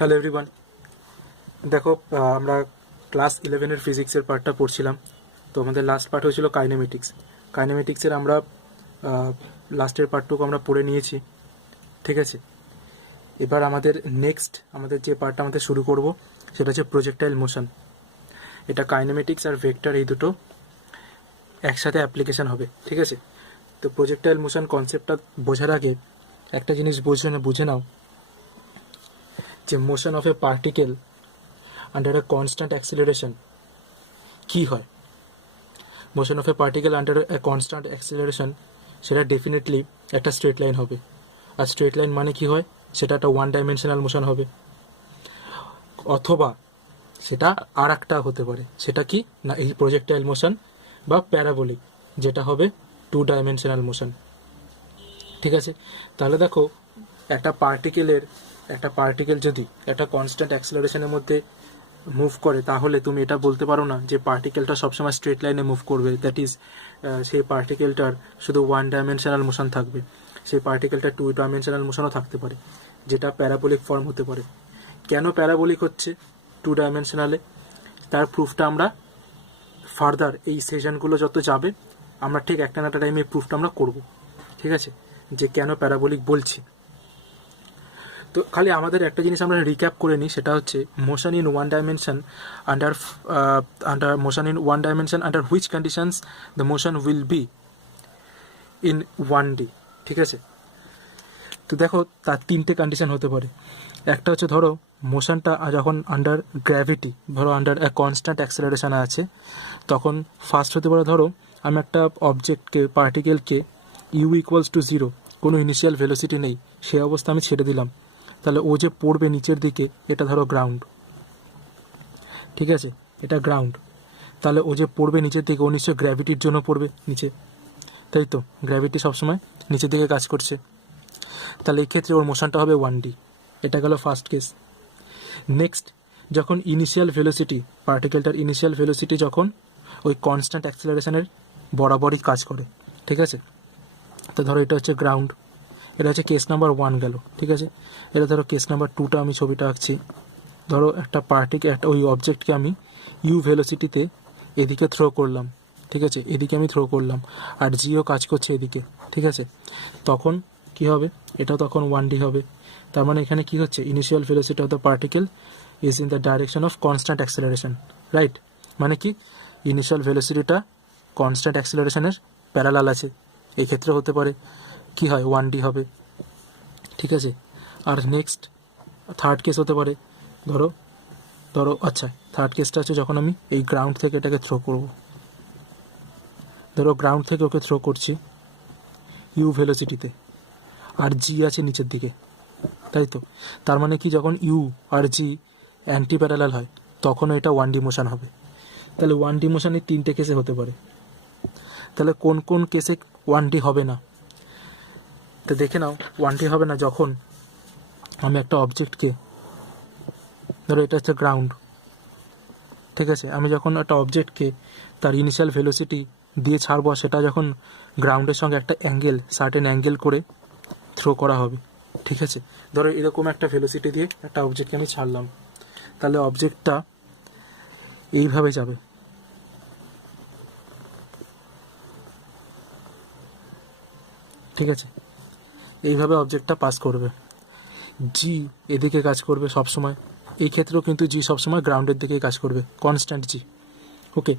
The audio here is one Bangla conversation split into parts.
হ্যালো এভরিওয়ান, দেখো আমরা ক্লাস 11-এর ফিজিক্সের পার্টটা পড়ছিলাম। তো আমাদের লাস্ট পার্ট হয়েছিল কাইনেমেটিক্সের আমরা লাস্টের পার্টটুকু আমরা পড়ে নিয়েছি। ঠিক আছে, এবার আমাদের যে পার্টটা আমাদের শুরু করব সেটা হচ্ছে প্রজেক্টাইল মোশন। এটা কাইনেমেটিক্স আর ভেক্টর এই দুটো একসাথে অ্যাপ্লিকেশন হবে। ঠিক আছে, তো প্রজেক্টাইল মোশন কনসেপ্টটা বোঝার আগে একটা জিনিস বুঝে নাও যে motion of a particle under a constant acceleration কী হয়। Motion of a particle under a constant acceleration সেটা ডেফিনেটলি একটা স্ট্রেট লাইন হবে। আর স্ট্রেট লাইন মানে কি হয়, সেটা একটা ওয়ান ডাইমেনশনাল মোশন হবে, অথবা সেটা আর একটা হতে পারে। সেটা কি না, এই প্রজেক্টাইল মোশন বা প্যারাবোলিক, যেটা হবে টু ডাইমেনশনাল মোশন। ঠিক আছে, তাহলে দেখো একটা পার্টিকেল যদি একটা কনস্ট্যান্ট অ্যাক্সিলারেশনের মধ্যে মুভ করে, তাহলে তুমি এটা বলতে পারো না যে পার্টিকেলটা সবসময় স্ট্রেট লাইনে মুভ করবে। দ্যাট ইজ, সেই পার্টিকেলটার শুধু ওয়ান ডাইমেনশনাল মোশন থাকবে। সেই পার্টিকেলটা টু ডাইমেনশনাল মোশনও থাকতে পারে, যেটা প্যারাবোলিক ফর্ম হতে পারে। কেন প্যারাবোলিক হচ্ছে টু ডাইমেনশনালে, তার প্রুফটা আমরা ফার্দার এই সেশনগুলো যত যাবে আমরা ঠিক একটা না একটা টাইমে এই প্রুফটা আমরা করব। ঠিক আছে, যে কেন প্যারাবোলিক বলছি। তো খালি আমাদের একটা জিনিস আমরা রিক্যাপ করে নিই, সেটা হচ্ছে motion in one dimension under which conditions the motion will be in 1D। ঠিক আছে, তো দেখো তার তিনটে কন্ডিশন হতে পারে। একটা হচ্ছে, ধরো মোশনটা যখন আন্ডার গ্র্যাভিটি, ধরো আন্ডার এ কনস্ট্যান্ট অ্যাক্সেলারেশন আছে, তখন ফার্স্ট হতে পারে, ধরো আমি একটা পার্টিকেলকে u=0, কোনো ইনিশিয়াল ভেলোসিটি নেই, সেই অবস্থা আমি ছেড়ে দিলাম। তাহলে ও যে পড়বে নিচের দিকে, এটা ধরো গ্রাউন্ড। ঠিক আছে, এটা গ্রাউন্ড। তাহলে ও যে পড়বে নিচের দিকে, ও নিশ্চয়ই গ্র্যাভিটির জন্য পড়বে নিচে, তাই তো? গ্র্যাভিটি সবসময় নিচের দিকে কাজ করছে। তাহলে এই ক্ষেত্রে ওর মোশনটা হবে 1D। এটা গেল ফার্স্ট কেস। নেক্সট, যখন পার্টিকেলটার ইনিশিয়াল ভেলোসিটি যখন ওই কনস্ট্যান্ট অ্যাক্সিলারেশনের বরাবরই কাজ করে। ঠিক আছে, তো ধরো এটা হচ্ছে গ্রাউন্ড, এটা হচ্ছে কেস নাম্বার 1 গেল। ঠিক আছে, এটা ধরো কেস নাম্বার 2টা আমি ছবিটা আঁকছি। ধরো একটা ওই অবজেক্টকে আমি ইউ ভেলোসিটিতে এদিকে থ্রো করলাম। ঠিক আছে, এদিকে আমি থ্রো করলাম, আর জিও কাজ করছে এদিকে। ঠিক আছে, তখন কি হবে, এটা তখন 1D হবে। তার মানে এখানে কি হচ্ছে, initial velocity of the particle is in the direction of constant acceleration. Right, মানে কি, ইনিশিয়াল ভেলোসিটিটা কনস্ট্যান্ট অ্যাক্সিলারেশনের প্যারালাল আছে। এই ক্ষেত্রে হতে পারে কি হয়, 1D হবে। ঠিক আছে, আর নেক্সট থার্ড কেস হতে পারে, আচ্ছা, থার্ড কেসটা হচ্ছে যখন আমি এই গ্রাউন্ড থেকে এটাকে থ্রো করব। ধরো গ্রাউন্ড থেকে ওকে থ্রো করছি ইউ ভেলোসিটিতে, আর জি আছে নিচের দিকে, তাই তো? তার মানে কি, যখন ইউ আর জি অ্যান্টি প্যারালাল হয়, তখনও এটা 1D মোশন হবে। তাহলে 1D মোশন এই তিনটে কেসে হতে পারে। তাহলে কোন কোন কেসে 1D হবে না, তো দেখে নাও। 1D হবে না যখন আমি একটা অবজেক্টকে, ধরো এটা হচ্ছে গ্রাউন্ড। ঠিক আছে, আমি যখন একটা অবজেক্টকে তার ইনিশিয়াল ভেলোসিটি দিয়ে ছাড়বো, সেটা যখন গ্রাউন্ডের সঙ্গে একটা সার্টেন অ্যাঙ্গেল করে থ্রো করা হবে। ঠিক আছে, ধরো এরকম একটা ভেলোসিটি দিয়ে একটা অবজেক্টকে আমি ছাড়লাম, তাহলে অবজেক্টটা এইভাবে যাবে। ঠিক আছে, এইভাবে অবজেক্টটা পাস করবে। জি এদিকে কাজ করবে সবসময়, এই ক্ষেত্রেও কিন্তু জি সবসময় গ্রাউন্ডের দিকে কাজ করবে, কনস্ট্যান্ট জি। ওকে,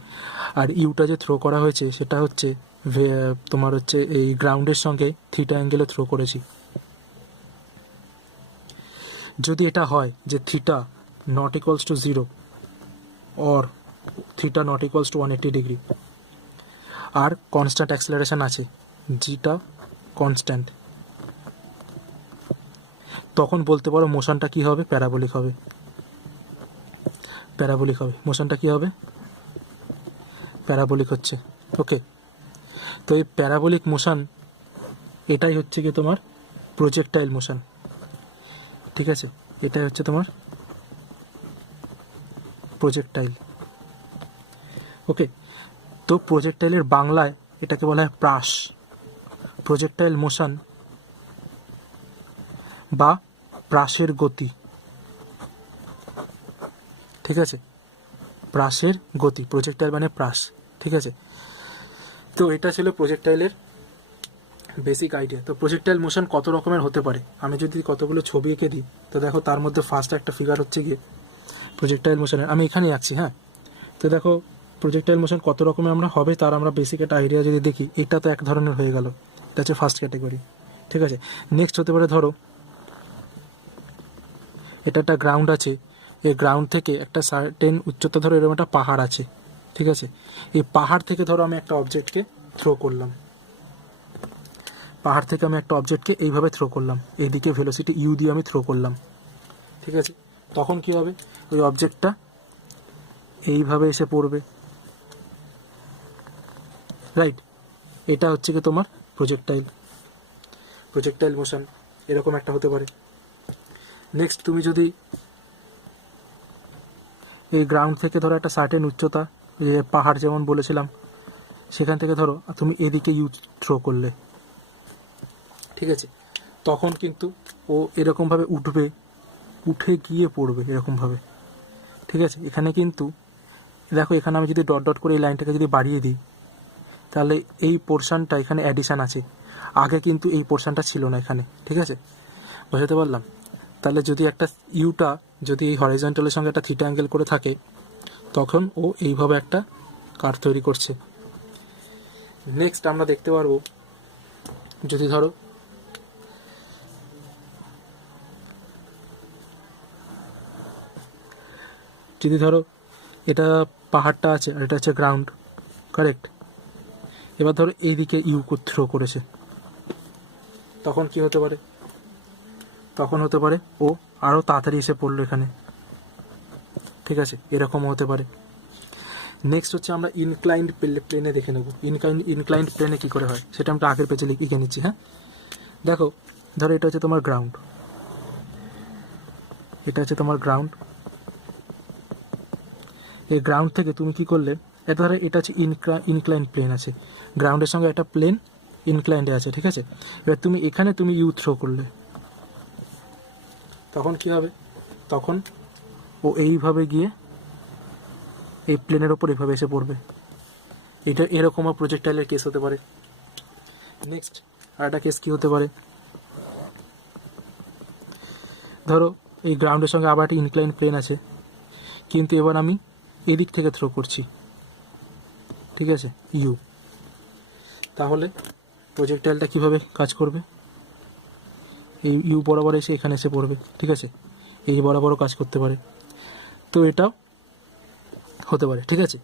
আর ইউটা যে থ্রো করা হয়েছে সেটা হচ্ছে তোমার হচ্ছে এই গ্রাউন্ডের সঙ্গে থিটা অ্যাঙ্গেলে থ্রো করেছি। যদি এটা হয় যে theta not equals to 0 or theta not equals to 180 degree, আর কনস্ট্যান্ট অ্যাক্সিলারেশন আছে, জিটা কনস্ট্যান্ট, তখন বলতে পারো মোশনটা কি হবে, প্যারাবোলিক হবে। মোশনটা কি হবে, প্যারাবোলিক হচ্ছে। ওকে, তো এই প্যারাবোলিক মোশন, এটাই হচ্ছে কি তোমার প্রজেক্টাইল মোশন। ঠিক আছে, এটাই হচ্ছে তোমার প্রজেক্টাইল। ওকে, তো প্রজেক্টাইলের বাংলায় এটাকে বলা হয় প্রাস। প্রজেক্টাইল মোশন বা প্রাসের গতি। ঠিক আছে, প্রাসের গতি, প্রজেক্টাইল মানে প্রাস, ঠিক আছে। তো এটা ছিল প্রজেক্টাইলের বেসিক আইডিয়া। তো প্রজেক্টাইল মোশন কত রকমের হতে পারে, আমি যদি কতগুলো ছবি এঁকে দিই, তো দেখো তার মধ্যে ফার্স্ট একটা ফিগার হচ্ছে গিয়ে প্রজেক্টাইল মোশনের, আমি এখানেই আঁকছি, হ্যাঁ। তো দেখো প্রজেক্টাইল মোশন কত রকমের আমরা হবে তার আমরা বেসিক একটা আইডিয়া যদি দেখি, এটা তো এক ধরনের হয়ে গেল, এটা হচ্ছে ফার্স্ট ক্যাটাগরি, ঠিক আছে। নেক্সট হতে পারে, ধরো এটা একটা গ্রাউন্ড আছে, এই গ্রাউন্ড থেকে একটা সার্টেন উচ্চতা, ধরো এরকম একটা পাহাড় আছে, ঠিক আছে। এই পাহাড় থেকে ধরো আমি একটা অবজেক্টকে থ্রো করলাম, পাহাড় থেকে আমি একটা অবজেক্টকে এইভাবে থ্রো করলাম, এইদিকে ভেলোসিটি ইউ দিয়ে আমি থ্রো করলাম, ঠিক আছে। তখন কি হবে, ওই অবজেক্টটা এইভাবে এসে পড়বে, রাইট। এটা হচ্ছে কি তোমার প্রজেক্টাইল মোশন, এরকম একটা হতে পারে। নেক্সট তুমি যদি এই গ্রাউন্ড থেকে ধরো একটা সার্টেন উচ্চতা, যে পাহাড় যেমন বলেছিলাম, সেখান থেকে ধরো তুমি এদিকে ইউ থ্রো করলে, ঠিক আছে, তখন কিন্তু ও এরকমভাবে উঠবে, উঠে গিয়ে পড়বে এরকমভাবে, ঠিক আছে। এখানে কিন্তু দেখো, এখানে আমি যদি ডট ডট করে এই লাইনটাকে যদি বাড়িয়ে দিই, তাহলে এই পোর্শনটা এখানে অ্যাডিশান আছে, আগে কিন্তু এই পোর্শনটা ছিল না এখানে, ঠিক আছে, বোঝাতে পারলাম। তাহলে যদি একটা ইউটা যদি এই হরিজন্টালের সঙ্গে একটা থিটা অ্যাঙ্গেল করে থাকে, তখন ও এইভাবে একটা কার্ভ তৈরি করছে। নেক্সট আমরা দেখতে পারবো, যদি ধরো এটা পাহাড়টা আছে আর এটা হচ্ছে গ্রাউন্ড, কারেক্ট। এবার ধরো এইদিকে ইউ থ্রো করেছে, তখন কি হতে পারে, তখন হতে পারে ও আরও তাড়াতাড়ি এসে পড়লো এখানে, ঠিক আছে, এরকমও হতে পারে। নেক্সট হচ্ছে আমরা ইনক্লাইন্ড প্লেনে দেখে নেব, ইনক্লাইন্ড প্লেনে কী করে হয় সেটা আমরা আগের পেজে লিখে নিচ্ছি, হ্যাঁ। দেখো, ধরো এটা হচ্ছে তোমার গ্রাউন্ড, এটা হচ্ছে তোমার গ্রাউন্ড, এই গ্রাউন্ড থেকে তুমি কি করলে, এটা ধরো এটা হচ্ছে ইনক্লাইন্ড প্লেন আছে, গ্রাউন্ডের সঙ্গে একটা প্লেন ইনক্লাইন্ডে আছে, ঠিক আছে। এবার তুমি এখানে তুমি ইউ থ্রো করলে, তখন কি হবে, তখন ও এইভাবে গিয়ে এই প্লেনের ওপর এইভাবে এসে পড়বে, এটা এরকমও প্রজেক্টাইলের কেস হতে পারে। নেক্সট আর একটা কেস কী হতে পারে, ধরো এই গ্রাউন্ডের সঙ্গে আবার একটা ইনক্লাইন্ড প্লেন আছে, কিন্তু এবার আমি এদিক থেকে থ্রো করছি, ঠিক আছে, ইউ, তাহলে প্রজেক্টাইলটা কীভাবে কাজ করবে, এই ইউ বরাবর এসে এখানে এসে পড়বে, ঠিক আছে, এই বরাবরও কাজ করতে পারে, তো এটাও হতে পারে, ঠিক আছে।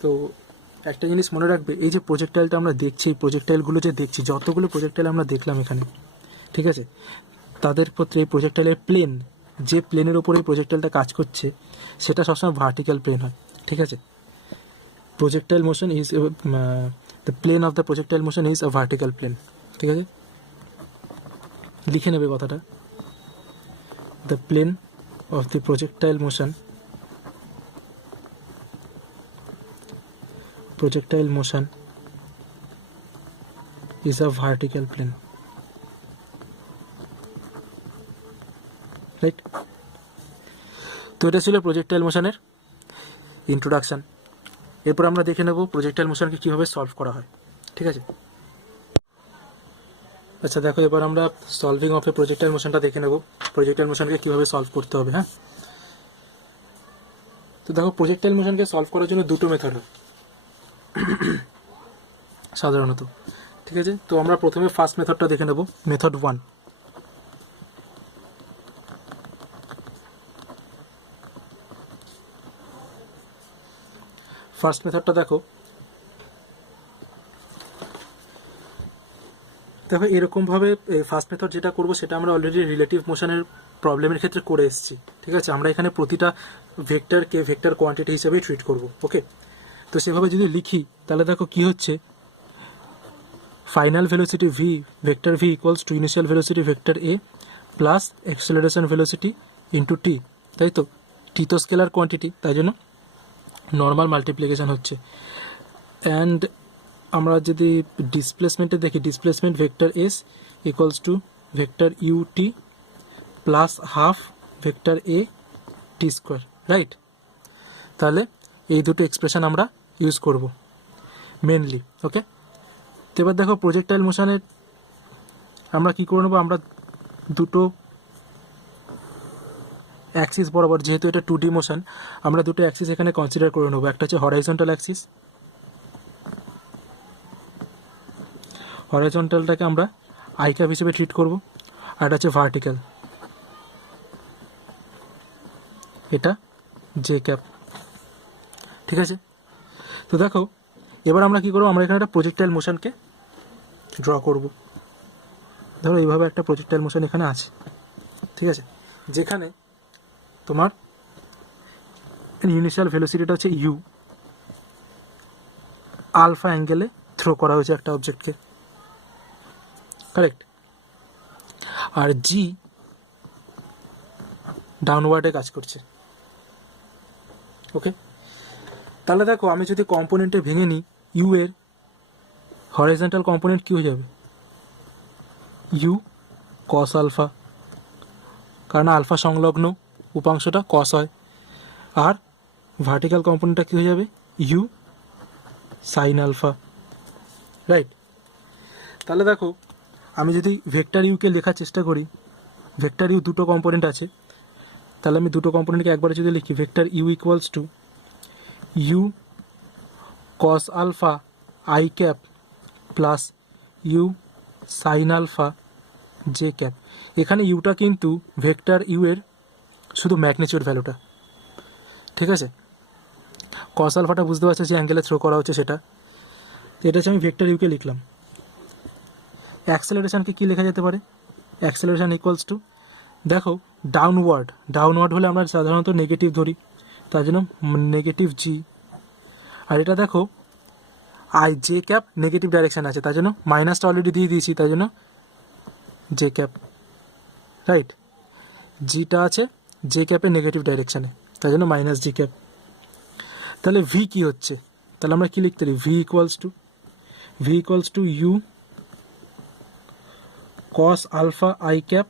তো একটা জিনিস মনে রাখবে, এই যে প্রজেক্টাইলটা আমরা দেখছি, এই প্রজেক্টাইলগুলো যে দেখছি, যতগুলো প্রজেক্টাইল আমরা দেখলাম এখানে, ঠিক আছে, তাদের ক্ষেত্রে এই প্রজেক্টাইলের প্লেন, যে প্লেনের ওপরে এই প্রজেক্টাইলটা কাজ করছে, সেটা সবসময় ভার্টিক্যাল প্লেন হয়, ঠিক আছে। Projectile motion is the plane of the projectile motion is a vertical plane, ঠিক আছে, লিখে নেবে কথাটা, the plane of the projectile motion is a vertical plane, right. তো এটা ছিল প্রজেক্টাইল মোশনের ইন্ট্রোডাকশান। এরপর আমরা দেখে নেব প্রজেক্টাইল মোশনকে কীভাবে সলভ করা হয়, ঠিক আছে। আচ্ছা দেখো, এবার আমরা সলভিং অফ এ প্রজেক্টাইল মোশনটা দেখে নেব, প্রজেক্টাইল মোশনকে কীভাবে সলভ করতে হবে, হ্যাঁ। তো দেখো, প্রজেক্টাইল মোশনকে সলভ করার জন্য দুটো মেথড হয় সাধারণত, ঠিক আছে। তো আমরা প্রথমে ফার্স্ট মেথডটা দেখে নেব, মেথড 1। ফার্স্ট মেথডটা দেখো, এরকমভাবে ফার্স্ট মেথড যেটা করব সেটা আমরা অলরেডি রিলেটিভ মোশনের প্রবলেমের ক্ষেত্রে করে এসেছি, ঠিক আছে। আমরা এখানে প্রতিটা ভেক্টরকে ভেক্টর কোয়ান্টিটি হিসেবেই ট্রিট করব, ওকে। তো সেভাবে যদি লিখি, তাহলে দেখো কি হচ্ছে, final velocity v, vector v equals to initial velocity vector a plus acceleration velocity into t, তাই তো। টি তো স্কেলার কোয়ান্টিটি, তাই জন্য নর্মাল মাল্টিপ্লিকেশান হচ্ছে। অ্যান্ড আমরা যদি ডিসপ্লেসমেন্টে দেখি, displacement vector S equals to vector U T plus half vector A T square, right. তাহলে এই দুটো এক্সপ্রেশন আমরা ইউজ করব মেনলি। ওকে, তো এবার দেখো প্রজেক্টাইল মোশনের আমরা কি করে নেবো, আমরা দুটো অ্যাক্সিস বরাবর, যেহেতু এটা 2D মোশন, আমরা দুটো অ্যাক্সিস এখানে কনসিডার করে নেবো। একটা হচ্ছে হরাইজন্টাল অ্যাক্সিস, হরাইজন্টালটাকে আমরা আই ক্যাপ হিসেবে ট্রিট করব, আর এটা হচ্ছে ভার্টিক্যাল, এটা জে ক্যাপ। ঠিক আছে, তো দেখো এবার আমরা কী করবো, আমরা এখানে একটা প্রজেক্টাইল মোশনকে ড্র করব। ধরো এইভাবে একটা প্রজেক্টাইল মোশন এখানে আছে, ঠিক আছে, যেখানে তোমার ইনিশিয়াল ভেলোসিটিটা হচ্ছে ইউ, আলফা অ্যাঙ্গেলে থ্রো করা হয়েছে একটা অবজেক্টকে, কারেক্ট, আর জি ডাউনওয়ার্ডে কাজ করছে। ওকে, তাহলে দেখো আমি যদি কম্পোনেন্টে ভেঙে নিই, ইউ এর হরাইজন্টাল কম্পোনেন্ট কী হয়ে যাবে, ইউ কস আলফা, কারণ আলফা সংলগ্ন উপাংশটা কস হয়, আর ভার্টিক্যাল কম্পোনেন্টটা কী হয়ে যাবে, ইউ সাইন আলফা, রাইট। তাহলে দেখো আমি যদি ভেক্টর ইউকে লেখার চেষ্টা করি, ভেক্টর ইউ দুটো কম্পোনেন্ট আছে, তাহলে আমি দুটো কম্পোনেন্টকে একবারে যদি লিখি, vector you equals to U cos alpha I cap plus you sine alpha J cap. এখানে ইউটা কিন্তু ভেক্টর ইউ এর শুধু ম্যাগনিটিউড ভ্যালুটা, ঠিক আছে, কস আলফাটা বুঝতে পারছো যে অ্যাঙ্গেলে থ্রো করা হচ্ছে সেটা। তো এটা হচ্ছে আমি ভেক্টর ইউকে লিখলাম। অ্যাক্সেলারেশনকে কী লেখা যেতে পারে, অ্যাক্সেলারেশন ইকুয়ালস টু, দেখো ডাউনওয়ার্ড হলে আমরা সাধারণত নেগেটিভ ধরি, তার জন্য নেগেটিভ জি, আর এটা দেখো I J cap negative direction আছে, তার জন্য মাইনাসটা অলরেডি দিয়ে দিয়েছি, তার জন্য জে ক্যাপ, রাইট, জিটা আছে জে ক্যাপের নেগেটিভ ডাইরেকশানে, তার জন্য মাইনাস জি ক্যাপ। তাহলে ভি কী হচ্ছে, তাহলে আমরা কী লিখতে পারি, V equals to U cos alpha I cap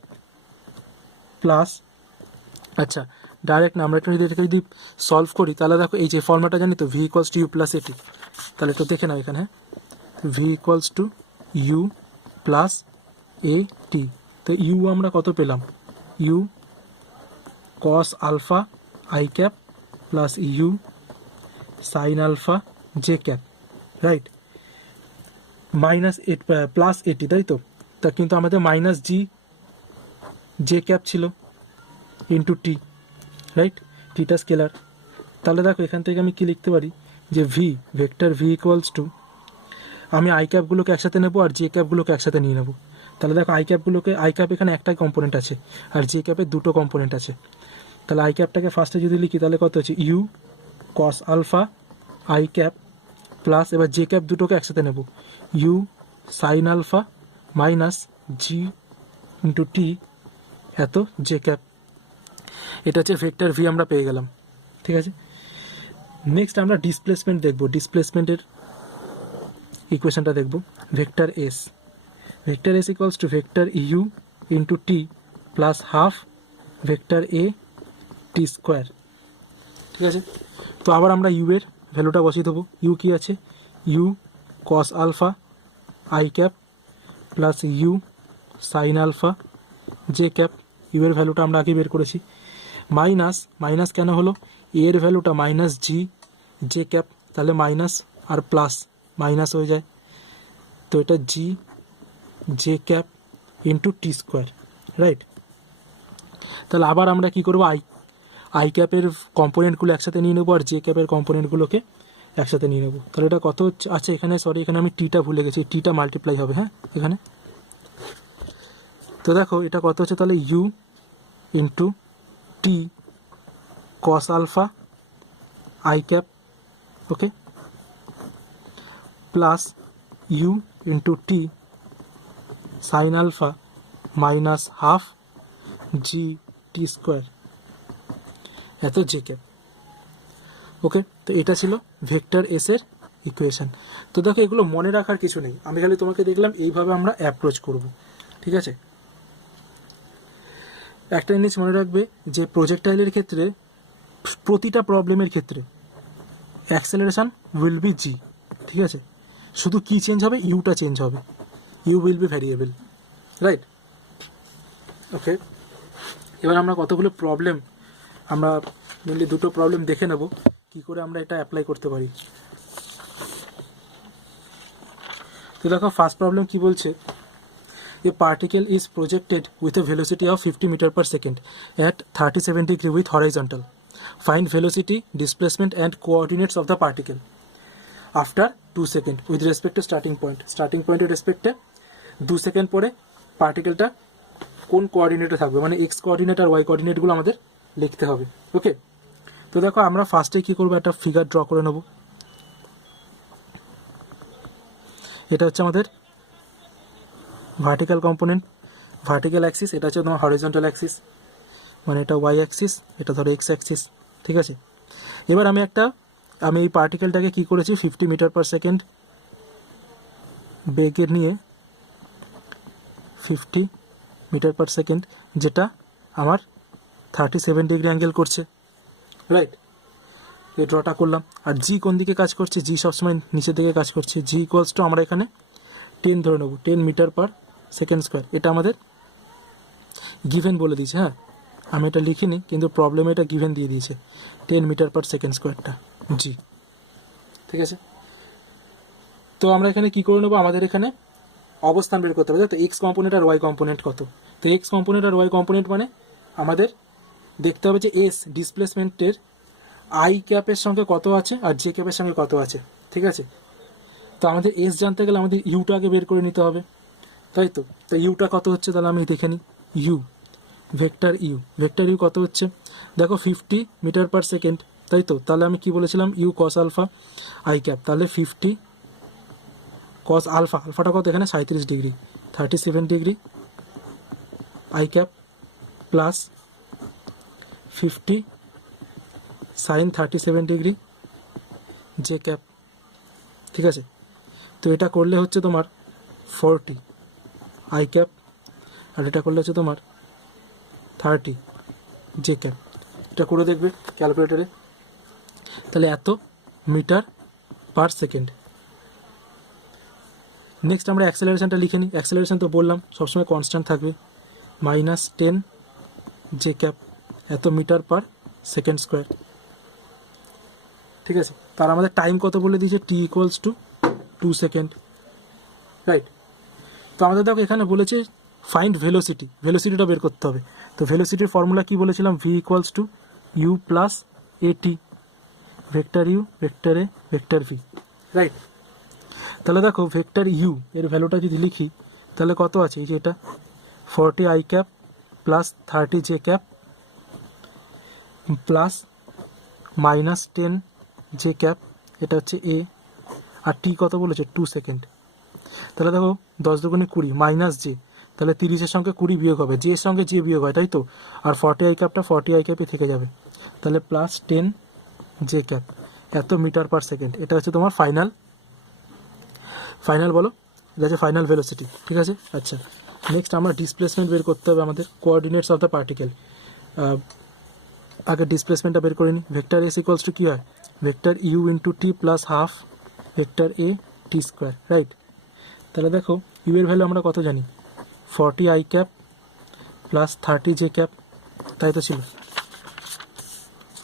plus, আচ্ছা ডাইরেক্ট না, আমরা একটু যদি এটাকে যদি সলভ করি, তাহলে দেখো এই যে ফর্মুলাটা জানি তো, v equals to u plus a t, তাহলে একটু দেখে নাও এখানে, হ্যাঁ, v equals to u plus a t. তো ইউ আমরা কত পেলাম, u cos alpha I cap plus you sine alpha J cap, right, minus plus a t, তাই তো, তা কিন্তু আমাদের মাইনাস জি জে ক্যাপ ছিল ইন্টু টি, রাইট, টিটা স্কেলার। তাহলে দেখো এখান থেকে আমি কি লিখতে পারি, যে v vector v equals two, আমি আই ক্যাপগুলোকে একসাথে নেবো আর জে ক্যাপগুলোকে একসাথে নিয়ে নেবো। তাহলে দেখো আই ক্যাপ এখানে একটাই কম্পোনেন্ট আছে, আর জে ক্যাপের দুটো কম্পোনেন্ট আছে। তাহলে আই ক্যাপটাকে ফার্স্টে যদি লিখি, তাহলে কত হচ্ছে, you cos alpha I cap plus, এবার জে ক্যাপ দুটোকে একসাথে নেব, u sine alpha minus g into t এত জে ক্যাপ। এটা হচ্ছে ভেক্টর ভি আমরা পেয়ে গেলাম, ঠিক আছে। নেক্সট আমরা ডিসপ্লেসমেন্ট দেখব, ডিসপ্লেসমেন্টের ইকুয়েশনটা দেখব, vector S equals to vector U into T plus half vector A T square, ঠিক আছে। তো আবার আমরা ইউ এর ভ্যালুটা বসিয়ে দেবো, ইউ কি আছে, you cos alpha I cap plus you sine alpha J cap, U এর ভ্যালুটা আমরা আগে বের করেছি, মাইনাস কেন হলো, এ এর ভ্যালুটা মাইনাস জি জে ক্যাপ, তাহলে মাইনাস আর প্লাস মাইনাস হয়ে যায়, তো এটা জি জে ক্যাপ ইন্টু টি স্কোয়ার, রাইট। তাহলে আবার আমরা কি করবো, আই ক্যাপের কম্পোনেন্টগুলো একসাথে নিয়ে নেবো আর জে ক্যাপের কম্পোনেন্টগুলোকে একসাথে নিয়ে নেবো। তাহলে এটা কত হচ্ছে, আচ্ছা এখানে এখানে আমি টিটা ভুলে গেছি, টিটা মাল্টিপ্লাই হবে, হ্যাঁ এখানে। তো দেখো এটা কত হচ্ছে, তাহলে U into T cos alpha I cap, okay, plus U into T sine alpha minus half G T square এত জে ক্যাপ, ওকে। তো এটা ছিল ভেক্টর এস এর ইকুয়েশন। তো দেখো এগুলো মনে রাখার কিছু নেই, আমি খালি তোমাকে দেখলাম এইভাবে আমরা অ্যাপ্রোচ করব, ঠিক আছে। একটা জিনিস মনে রাখবে যে প্রজেক্টাইলের ক্ষেত্রে প্রতিটা প্রবলেমের ক্ষেত্রে অ্যাক্সেলারেশন উইল বি জি, ঠিক আছে, শুধু কি চেঞ্জ হবে, ইউটা চেঞ্জ হবে, u will be variable, right? Okay, এবার আমরা কতগুলো প্রবলেম, আমরা মেনলি দুটো প্রবলেম দেখে নেব কী করে আমরা এটা অ্যাপ্লাই করতে পারি। তো দেখো ফার্স্ট প্রবলেম কি বলছে, a particle is projected with a velocity of 50 meter per second at 37 degree with horizontal, find velocity, displacement and coordinates of the particle after 2 second with respect to starting পয়েন্টের রেসপেক্টে 2 সেকেন্ড পরে পার্টিকেলটা কোন কোঅর্ডিনেটে থাকবে, মানে এক্স কোঅর্ডিনেট আর ওয়াই কোঅর্ডিনেটগুলো আমাদের লিখতে হবে। ওকে, তো দেখো আমরা ফার্স্টে কী করবো, একটা ফিগার ড্র করে নেব। এটা হচ্ছে আমাদের ভার্টিক্যাল কম্পোনেন্ট, ভার্টিক্যাল অ্যাক্সিস, এটা হচ্ছে তোমার হরিজন্টাল অ্যাক্সিস, মানে এটা ওয়াই অ্যাক্সিস, এটা ধরো এক্স অ্যাক্সিস, ঠিক আছে। এবার আমি এই পার্টিকেলটাকে কী করেছি, 50 মিটার পার সেকেন্ড বেগে নিয়ে 50 মিটার পার সেকেন্ড, যেটা আমার 37 ডিগ্রি অ্যাঙ্গেল করছে, রাইট? এই ড্রটা করলাম। আর জি কোন দিকে কাজ করছে, জি সবসময় নিচের দিকে কাজ করছে, জি ইকুয়ালস টু আমরা এখানে 10 ধরে নেব, 10 মিটার পার সেকেন্ড স্কোয়ার, এটা আমাদের গিভেন বলে দিয়েছে। হ্যাঁ, আমি এটা লিখিনি, কিন্তু প্রবলেমে এটা গিভেন দিয়ে দিয়েছে, 10 মিটার পার সেকেন্ড স্কোয়ারটা জি, ঠিক আছে। তো আমরা এখানে কী করে নেবো, আমাদের এখানে অবস্থান বের করতে হবে, তো এক্স কম্পোনেন্ট আর ওয়াই কম্পোনেন্ট কত। তো এক্স কম্পোনেন্ট আর ওয়াই কম্পোনেন্ট মানে আমাদের দেখতে হবে যে এস ডিসপ্লেসমেন্টের আই ক্যাপের সঙ্গে কত আছে আর জে ক্যাপের সঙ্গে কত আছে, ঠিক আছে। তো আমাদের এস জানতে গেলে আমাদের ইউটা আগে বের করে নিতে হবে, তাই তো। তো ইউটা কত হচ্ছে, তাহলে আমি দেখে নিই, ইউ ভেক্টর ইউ কত হচ্ছে, দেখো 50 মিটার পার সেকেন্ড, তাই তো। তাহলে আমি কি বলেছিলাম, U cos alpha I cap, তাহলে 50 কস আলফাটা কত এখানে 37 degree, 37 degree I cap plus 50 sine 37 degree J cap, ঠিক আছে। তো এটা করলে হচ্ছে তোমার 40 আই ক্যাপ, আর এটা করলে হচ্ছে তোমার 30 জে ক্যাপ। এটা করে দেখবে ক্যালকুলেটারে, তাহলে এত মিটার পার সেকেন্ড। নেক্সট আমরা অ্যাক্সেলারেশনটা লিখে নিই। অ্যাক্সেলারেশন তো বললাম সবসময় কনস্ট্যান্ট থাকবে, -10 জে ক্যাপ, এত মিটার পার সেকেন্ড স্কোয়ার, ঠিক আছে। তার আমাদের টাইম কত বলে দিয়েছে, টি ইকুয়ালস টু 2 সেকেন্ড, রাইট। তো আমাদের দেখো এখানে বলেছে ফাইন্ড ভেলোসিটিটা বের করতে হবে। তো ভেলোসিটির ফর্মুলা কি বলেছিলাম, v equals to u plus a t, vector u vector a vector v, right. তাহলে দেখো ভেক্টর ইউ এর ভ্যালুটা যদি লিখি, তাহলে কত আছে, এই যে এটা 40 I cap plus 30 J cap plus -10 J cap, এটা হচ্ছে এ, আর টি কত বলেছে 2 সেকেন্ড। তাহলে দেখো 10 দুগুণে 20 মাইনাস জে, তাহলে 30-এর সঙ্গে 20 বিয়োগ হবে, জে এর সঙ্গে জে বিয়োগ হয়, তাই তো। আর 40 আই ক্যাপটা 40 আই ক্যাপে থেকে যাবে, তাহলে প্লাস 10 জে ক্যাপ, এত মিটার পার সেকেন্ড। এটা হচ্ছে তোমার ফাইনাল বলো, এটা হচ্ছে ফাইনাল ভেলোসিটি, ঠিক আছে। আচ্ছা, নেক্সট আমরা ডিসপ্লেসমেন্ট বের করতে হবে, আমাদের কোঅর্ডিনেটস অফ দ্য পার্টিকেল। আগে ডিসপ্লেসমেন্টটা বের করে নিই। ভেক্টর এস ইকুয়ালস টু কী হয়, vector U into T plus half vector A T square, right. তাহলে দেখো ইউ এর ভ্যালু আমরা কত জানি, 40 I cap plus 30 J cap, তাই তো ছিল,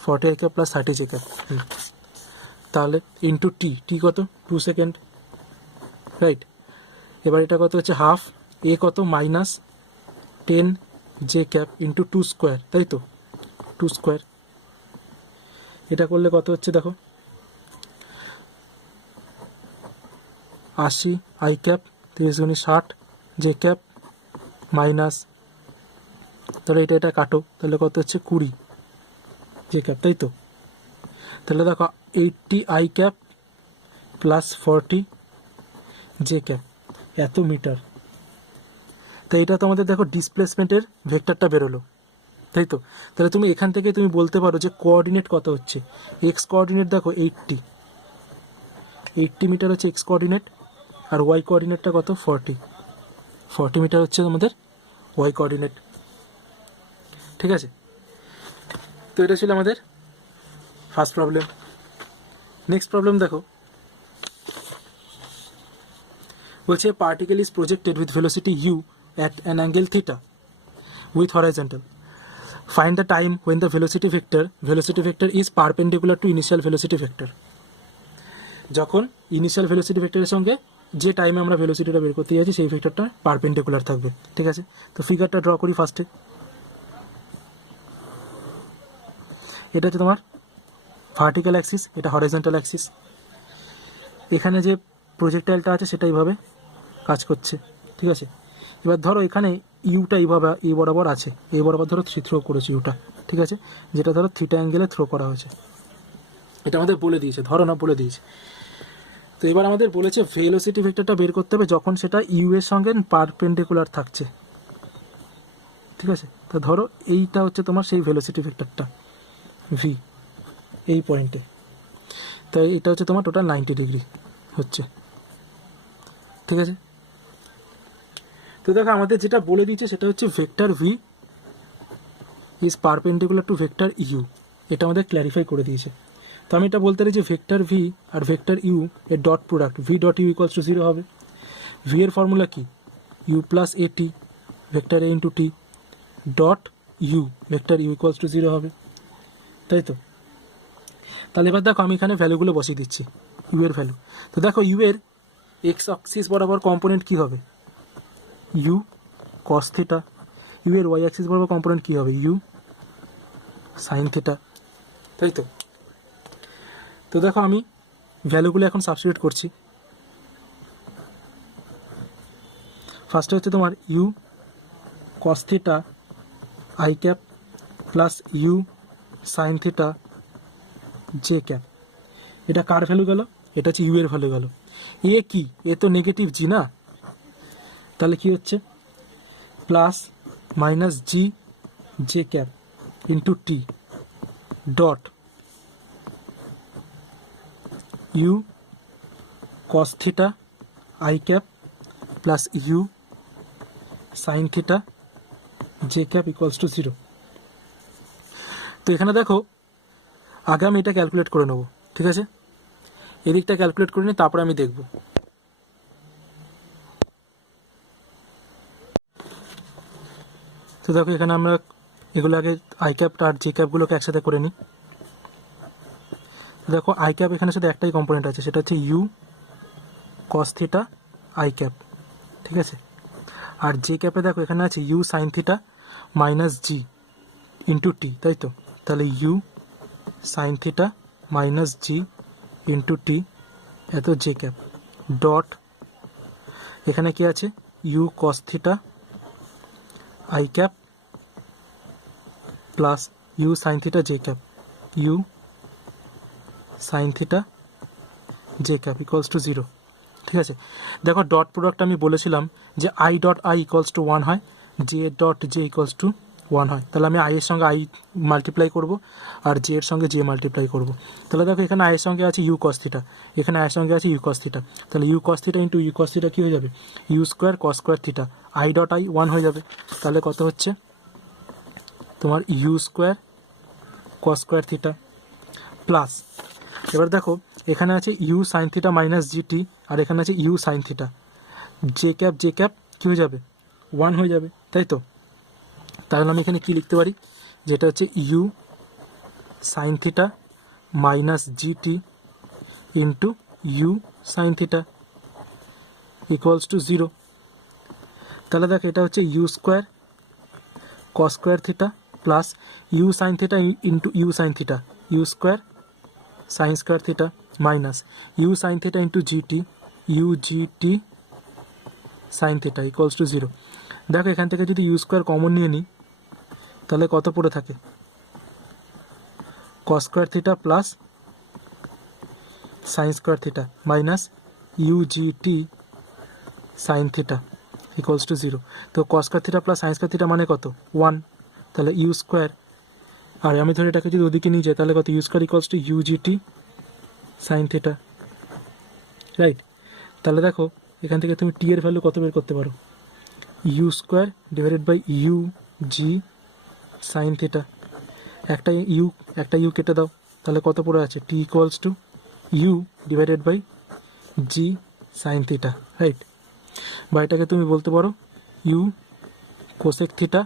40 I cap plus 30 J cap, তাহলে ইন্টু টি কত 2 সেকেন্ড, রাইট। এবার এটা কত হচ্ছে হাফ, এ কত -10 জে ক্যাপ ইন্টু 2 স্কোয়ার, তাই তো 2 স্কোয়ার। এটা করলে কত হচ্ছে দেখো 80 I cap 30×60 J cap minus, তাহলে এটা কাটো, তাহলে কত হচ্ছে 20 জে ক্যাপ, তাই তো। তাহলে দেখো 80 I cap plus 40 J cap, এত মিটার। তো এটা তো আমাদের দেখো ডিসপ্লেসমেন্টের ভেক্টরটা বেরোলো, তাই তো। তাহলে তুমি এখান থেকে তুমি বলতে পারো যে কোঅর্ডিনেট কত হচ্ছে, এক্স কোঅর্ডিনেট দেখো 80 মিটার হচ্ছে এক্স কোঅর্ডিনেট, আর ওয়াই কোঅর্ডিনেটটা কত 40 মিটার হচ্ছে আমাদের ওয়াই কোঅর্ডিনেট, ঠিক আছে। তো এটা ছিল আমাদের ফার্স্ট প্রবলেম। নেক্সট প্রবলেম দেখো, বলছে particle is projected with velocity u at an angle theta with horizontal, find the time when the velocity vector is perpendicular to initial velocity vector. যখন ইনিশিয়াল ভেলোসিটি ভেক্টরের সঙ্গে যে টাইমে আমরা ভেলোসিটিটা বের করতে যাচ্ছি সেই ভেক্টরটা পারপেন্ডিকুলার থাকবে। ঠিক আছে, তো ফিগারটা ড্র করি ফার্স্টে। এটা হচ্ছে তোমার ভার্টিক্যাল অ্যাক্সিস, এটা হরাইজন্টাল অ্যাক্সিস। এখানে যে প্রজেক্টাইলটা আছে সেটা এইভাবে কাজ করছে। ঠিক আছে, এবার ধরো এখানে ইউটা এইভাবে এই বরাবর আছে, এই বরাবর ধরো থ্রো করেছে ইউটা। ঠিক আছে, যেটা ধরো থিটা অ্যাঙ্গেলে থ্রো করা হয়েছে, এটা আমাদের বলে দিয়েছে, ধরো না বলে দিয়েছে। তো এবার আমাদের বলেছে ভেলোসিটি ভেক্টরটা বের করতে হবে যখন সেটা ইউ এর সঙ্গে পারপেন্ডিকুলার থাকছে। ঠিক আছে, তো ধরো এইটা হচ্ছে তোমার সেই ভেলোসিটি ভেক্টরটা ভি, এই পয়েন্টে। তো এটা হচ্ছে তোমার টোটাল 90 ডিগ্রি হচ্ছে। ঠিক আছে, তো দেখো আমাদের যেটা বলে দিয়েছে সেটা হচ্ছে vector v is perpendicular to vector u, এটা আমাদের ক্ল্যারিফাই করে দিয়েছে। তো আমি এটা বলতে পারি যে ভেক্টর ভি আর ভেক্টর ইউ এর dot product v dot u equals to 0 হবে। ভি এর ফর্মুলা কি, u plus a t vector a into t dot u vector you equals to 0 হবে, তাই তো? তাহলে এবার দেখো আমি এখানে ভ্যালুগুলো বসিয়ে দিচ্ছি, ইউ এর ভ্যালু। তো দেখো ইউ এর এক্স অ্যাক্সিস বরাবর কম্পোনেন্ট কী হবে, ইউ কস থিটা। ইউ এর ওয়াই অ্যাক্সিস বরাবর কম্পোনেন্ট কী হবে, ইউ সাইন থিটা, তাই তো? তো দেখো আমি ভ্যালুগুলো এখন সাবস্টিটিউট করছি। ফার্স্টে হচ্ছে তোমার u cos theta i cap plus you sine theta j cap. এটা কার ভ্যালু গেল, এটা হচ্ছে ইউ এর ভ্যালু গেল। এ কি, এ তো নেগেটিভ জি না, তাহলে কি হচ্ছে plus minus g j cap into t dot u cos theta i cap plus you sine theta j cap equals to 0। তো এখানে দেখো আগে আমি এটা ক্যালকুলেট করে নেবো। ঠিক আছে, এদিকটা ক্যালকুলেট করে নিই, তারপরে আমি দেখব। তো দেখো এখানে আমরা এগুলো আগে আই ক্যাপটা আর জে ক্যাপগুলোকে একসাথে করে নিই। দেখো আই ক্যাপ এখানে শুধু একটাই কম্পোনেন্ট আছে, সেটা হচ্ছে you cos theta i cap. ঠিক আছে, আর জে ক্যাপে দেখো এখানে আছে u sine theta minus g into t, তাই তো? তাহলে u sine theta minus g into t এত জে ক্যাপ ডট এখানে কি আছে you cos theta i cap plus you sine theta j cap, u sine theta j cap equals to 0। ঠিক আছে, দেখো ডট প্রোডাক্ট আমি বলেছিলাম যে i dot I equals to 1 হয়, J dot J equals to 1 হয়। তাহলে আমি আই এর সঙ্গে আই মাল্টিপ্লাই করব আর জে এর সঙ্গে জে মাল্টিপ্লাই করব। তাহলে দেখো এখানে আই এর সঙ্গে আছে ইউ কস থিটা, এখানে আই এর সঙ্গে আছে ইউ কস থিটা, তাহলে u cos theta into u cos theta কী হয়ে যাবে, u square cos square theta, i dot i 1 হয়ে যাবে। তাহলে কত হচ্ছে তোমার u square cos square theta plus, এবার দেখো এখানে আছে u sine theta minus g t আর এখানে আছে u sine theta, j cap কী হয়ে যাবে 1 হয়ে যাবে, তাই তো? তাহলে আমি এখানে কি লিখতে পারি, যেটা হচ্ছে u sine theta minus g t into u sine theta equals to 0। তাহলে দেখো এটা হচ্ছে u square cos square theta plus you sine theta into u sine theta, u square sine square theta minus u sine theta into g t u g t sine theta equals to 0। দেখো এখান থেকে যদি ইউ স্কোয়ার কমন নিয়ে নিই তাহলে কত পড়ে থাকে, cos square theta plus sine square theta minus u g t sine theta equals to 0। তো cos square theta plus sine square theta মানে কত 1, তাহলে ইউ স্কোয়ার, আর আমি ধরে এটাকে যদি ওদিকে নিয়ে যাই তাহলে কত u square equals to u g t sine theta, right? তাহলে দেখো এখান থেকে তুমি টি এর ভ্যালু কত বের করতে পারো, u square divided by u g sine theta, একটা ইউ কেটে দাও, তাহলে কত পড়ে আছে t equals to u divided by g sine theta, right? বা এটাকে তুমি বলতে পারো u cosec theta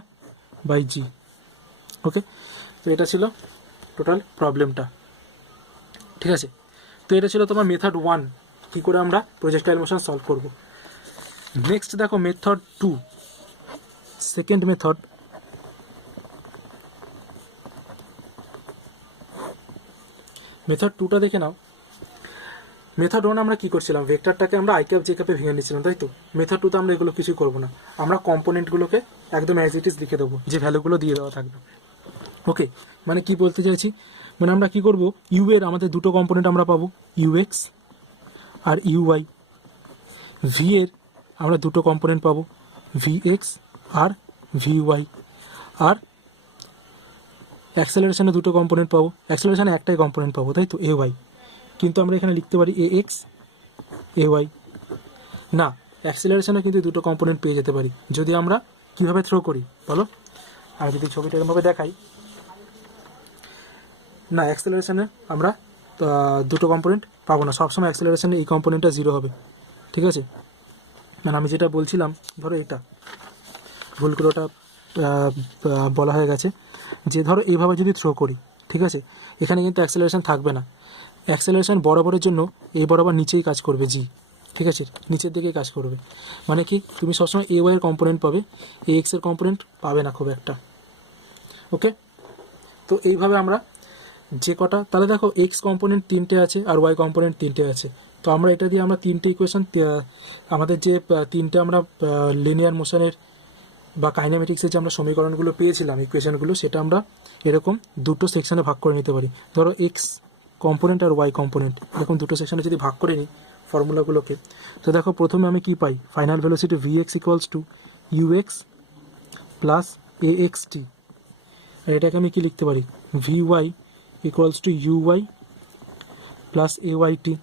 by g. Okay, তো এটা ছিল টোটাল প্রবলেমটা, ঠিক আছে? তো এটা ছিল তোমার মেথড 1, কী করে আমরা প্রজেক্টাইল মোশন সলভ করব। নেক্সট দেখো মেথড 2, সেকেন্ড মেথড। মেথড 2টা দেখে নাও। মেথড 1 আমরা কী করছিলাম, ভেক্টরটাকে আমরা আই ক্যাপ জে ক্যাপে ভেঙে নিচ্ছিলাম, তাই তো? মেথড 2তে আমরা এগুলো কিছুই করবো না, আমরা কম্পোনেন্টগুলোকে একদম অ্যাজ ইট ইজ লিখে দেবো, যে ভ্যালুগুলো দিয়ে দেওয়া থাকবে। ওকে, মানে কি বলতে চাইছি, মানে আমরা কি করব, ইউ এর আমাদের দুটো কম্পোনেন্ট আমরা পাবো, ইউএক্স আর ইউওয়াই। ভি এর আমরা দুটো কম্পোনেন্ট পাবো, ভিএক্স আর ভিওয়াই। আর অ্যাক্সেলারেশনে দুটো কম্পোনেন্ট পাবো, অ্যাক্সেলারেশনে একটাই কম্পোনেন্ট পাবো, তাই তো, এ ওয়াই। কিন্তু আমরা এখানে লিখতে পারি এ এক্স এ ওয়াই। না, অ্যাক্সেলারেশনে কিন্তু দুটো কম্পোনেন্ট পেয়ে যেতে পারি, যদি আমরা কীভাবে থ্রো করি বলো। আর যদি ছবিটা এরকমভাবে দেখাই, না, অ্যাক্সেলারেশনে আমরা দুটো কম্পোনেন্ট পাবো না, সবসময় অ্যাক্সেলারেশনে এই কম্পোনেন্টটা 0 হবে, ঠিক আছে? মানে আমি যেটা বলছিলাম, ধরো এটা ভুল করে ওটা বলা হয়ে গেছে, যে ধরো এইভাবে যদি থ্রো করি, ঠিক আছে, এখানে কিন্তু অ্যাক্সেলারেশন থাকবে না। অ্যাক্সেলারেশন বরাবরের জন্য এই বরাবর নিচেই কাজ করবে, জি, ঠিক আছে, নিচের দিকেই কাজ করবে। মানে কি, তুমি সবসময় এ ওয়াইয়ের কম্পোনেন্ট পাবে, এ এক্সের কম্পোনেন্ট পাবে না খুব একটা। ওকে, তো এইভাবে আমরা যে কটা, তাহলে দেখো এক্স কম্পোনেন্ট 3টে আছে আর ওয়াই কম্পোনেন্ট 3টে আছে। তো আমরা এটা দিয়ে আমরা 3টে ইকুয়েশন, আমাদের যে 3টে আমরা লিনিয়ার মোশনের বা কাইনেমেটিক্সের যে আমরা সমীকরণগুলো পেয়েছিলাম, ইকুয়েশনগুলো, সেটা আমরা এরকম দুটো সেকশনে ভাগ করে নিতে পারি। ধরো এক্স কম্পোনেন্ট আর ওয়াই কম্পোনেন্ট, এরকম দুটো সেকশনে যদি ভাগ করে নিই ফর্মুলাগুলোকে, তো দেখো প্রথমে আমি কি পাই, final velocity V X equals to you X plus A x T. আর এটাকে আমি কি লিখতে পারি, V Y equals to you Y plus A Y T.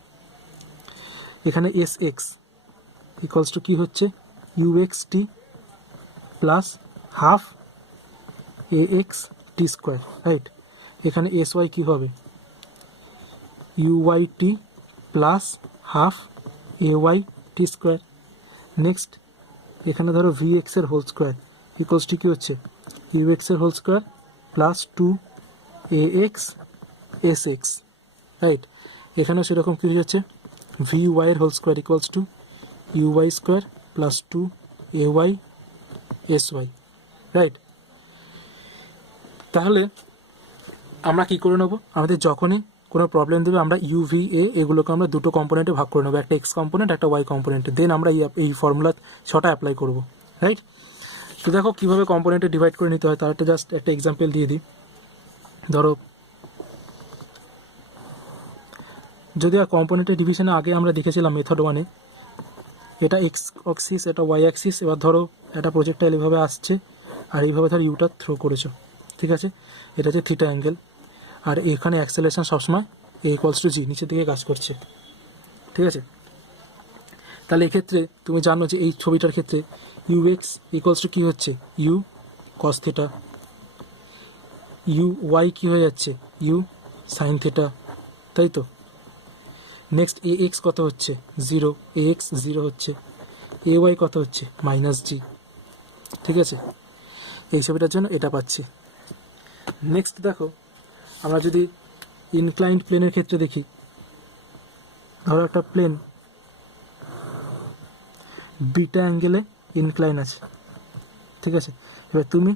এখানে এস এক্স ইকুয়ালস টু কী হচ্ছে, ইউ এক্স টি প্লাস হাফ এ এক্স টি স্কোয়ার, রাইট? এখানে এস ওয়াই কী হবে, U Y T plus half A Y T square. Next এখানে ধরো ভি এক্সের হোল স্কোয়ার ইকুয়ালস টু কী হচ্ছে, ইউ এক্সের whole square plus 2ax sx, right? এখানেও সেরকম কী হচ্ছে, ভি ওয়াইয়ের whole square equals to you y square plus 2ay sy, right? তাহলে আমরা কী করে নেবো, আমাদের যখনই কোনো প্রবলেম দেবে আমরা ইউ ভি এ এগুলোকে আমরা দুটো কম্পোনেন্টে ভাগ করে নেবো, একটা এক্স কম্পোনেন্ট একটা ওয়াই কম্পোনেন্ট, দেন আমরা এই ফর্মুলা 6টা অ্যাপ্লাই করবো, রাইট? তো দেখো কীভাবে কম্পোনেন্টে ডিভাইড করে নিতে হয়, তার একটা জাস্ট একটা এক্সাম্পল দিয়ে দিই। ধরো যদি আর কম্পোনেন্টের ডিভিশনে আগে আমরা দেখেছিলাম মেথড 1-এ, এটা এক্স অ্যাক্সিস, এটা ওয়াই অ্যাক্সিস। এবার ধরো একটা প্রজেক্টাইল এভাবে আসছে আর এইভাবে ধরো ইউটা থ্রো করেছো, ঠিক আছে, এটা হচ্ছে থিটা অ্যাঙ্গেল। আর এখানে অ্যাক্সেলারেশন সবসময় এ ইকুয়ালস টু জি, নিচের দিকে কাজ করছে, ঠিক আছে? তাহলে এক্ষেত্রে তুমি জানো যে এই ছবিটার ক্ষেত্রে ইউ এক্স ইকুয়ালস টু কী হচ্ছে, you cos theta, U Y কী হয়ে যাচ্ছে, ইউ সাইন থিটা, তাই তো? নেক্সট এ এক্স কত হচ্ছে, 0, এ এক্স 0 হচ্ছে, এ ওয়াই কত হচ্ছে, মাইনাস জি, ঠিক আছে? এই ছবিটার জন্য এটা পাচ্ছি। নেক্সট দেখো আমরা যদি ইনক্লাইন্ড প্লেনের ক্ষেত্রে দেখি, ধরো একটা প্লেন বিটা অ্যাঙ্গেলে ইনক্লাইন আছে, ঠিক আছে? এবার তুমি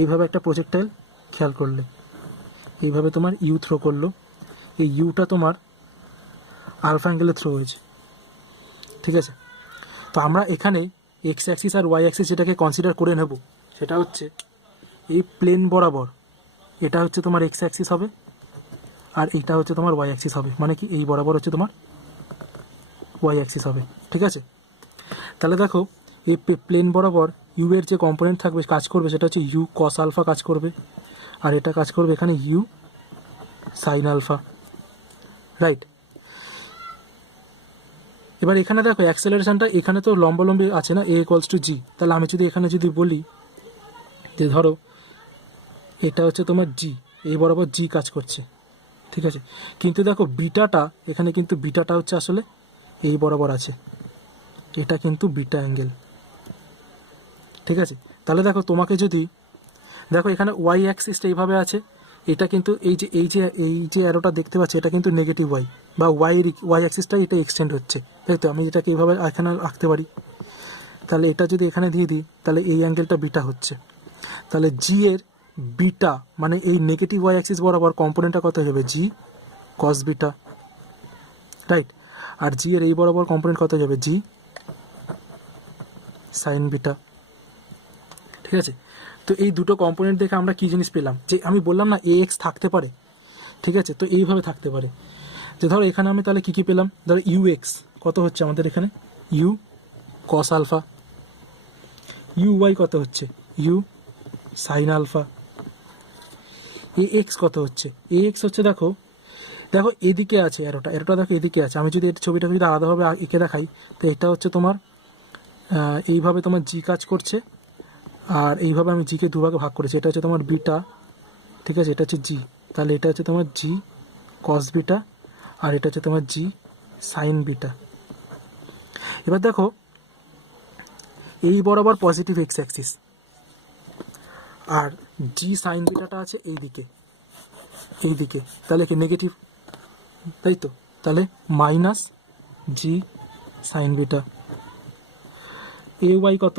এইভাবে একটা প্রজেক্টাইল খেয়াল করলে, এইভাবে তোমার ইউ থ্রো করলো, এই ইউটা তোমার আলফা অ্যাঙ্গেলে থ্রো হয়েছে, ঠিক আছে? তো আমরা এখানে এক্স অ্যাক্সিস আর ওয়াই অ্যাক্সিস যেটাকে কনসিডার করে নেব, সেটা হচ্ছে এই প্লেন বরাবর, এটা হচ্ছে তোমার এক্স অ্যাক্সিস হবে আর এইটা হচ্ছে তোমার ওয়াই অ্যাক্সিস হবে, মানে কি এই বরাবর হচ্ছে তোমার ওয়াই অ্যাক্সিস হবে, ঠিক আছে? তাহলে দেখো এই প্লেন বরাবর ইউ এর যে কম্পোনেন্ট থাকবে কাজ করবে সেটা হচ্ছে ইউ কস আলফা কাজ করবে, আর এটা কাজ করবে এখানে ইউ সাইন আলফা, রাইট? এবার এখানে দেখো অ্যাক্সেলারেশনটা এখানে তো লম্বালম্বি আছে না, এ ইকুয়ালস টু জি। তাহলে আমি যদি এখানে যদি বলি যে ধরো এটা হচ্ছে তোমার জি, এই বরাবর জি কাজ করছে, ঠিক ঠিক আছে, কিন্তু দেখো বিটাটা এখানে কিন্তু বিটাটা হচ্ছে আসলে এই বরাবর আছে, এটা কিন্তু বিটা অ্যাঙ্গেল। ঠিক আছে, তাহলে দেখো তোমাকে যদি দেখো এখানে ওয়াই অ্যাক্সিসটা এইভাবে আছে, এটা কিন্তু এই যে অ্যারোটা দেখতে পাচ্ছি এটা কিন্তু নেগেটিভ ওয়াই বা ওয়াই অ্যাক্সিসটা এটা এক্সটেন্ড হচ্ছে, তাই তো আমি এটাকে এইভাবে এখানে আঁকতে পারি। তাহলে এটা যদি এখানে দিয়ে দিই তাহলে এই অ্যাঙ্গেলটা বিটা হচ্ছে, তাহলে জি এর বিটা মানে এই নেগেটিভ ওয়াই অ্যাক্সিস বরাবর কম্পোনেন্টটা কত হবে, জি কস বিটা, রাইট। আর জি এর এই বরাবর কম্পোনেন্ট কত যাবে, জি সাইন বিটা। ঠিক আছে, তো এই দুটো কম্পোনেন্ট দেখে আমরা কি জিনিস পেলাম, যে আমি বললাম না এ এক্স থাকতে পারে। ঠিক আছে, তো এইভাবে থাকতে পারে, যে ধরো এখানে আমি তাহলে কী কী পেলাম, ধরো ইউ এক্স কত হচ্ছে আমাদের এখানে, u cos alpha, u y কত হচ্ছে, u sine alpha, a x কত হচ্ছে, এ এক্স হচ্ছে দেখো দেখো এদিকে আছে এরোটা, এরোটা দেখো এদিকে আছে, আমি যদি এর ছবিটাকে যদি আলাদাভাবে এঁকে দেখাই, তো এটা হচ্ছে তোমার এইভাবে তোমার জি কাজ করছে, আর এইভাবে আমি জিকে দুভাগে ভাগ করেছি, এটা হচ্ছে তোমার বিটা, ঠিক আছে, এটা হচ্ছে জি, তাহলে এটা হচ্ছে তোমার জি কস বিটা, আর এটা হচ্ছে তোমার জি সাইন বিটা। এবার দেখো এই বরাবর পজিটিভ এক্স অ্যাক্সিস, আর জি সাইন বিটাটা আছে এইদিকে, তাহলে কি নেগেটিভ, তাই তো, তাহলে minus G sign beta. A Y কত,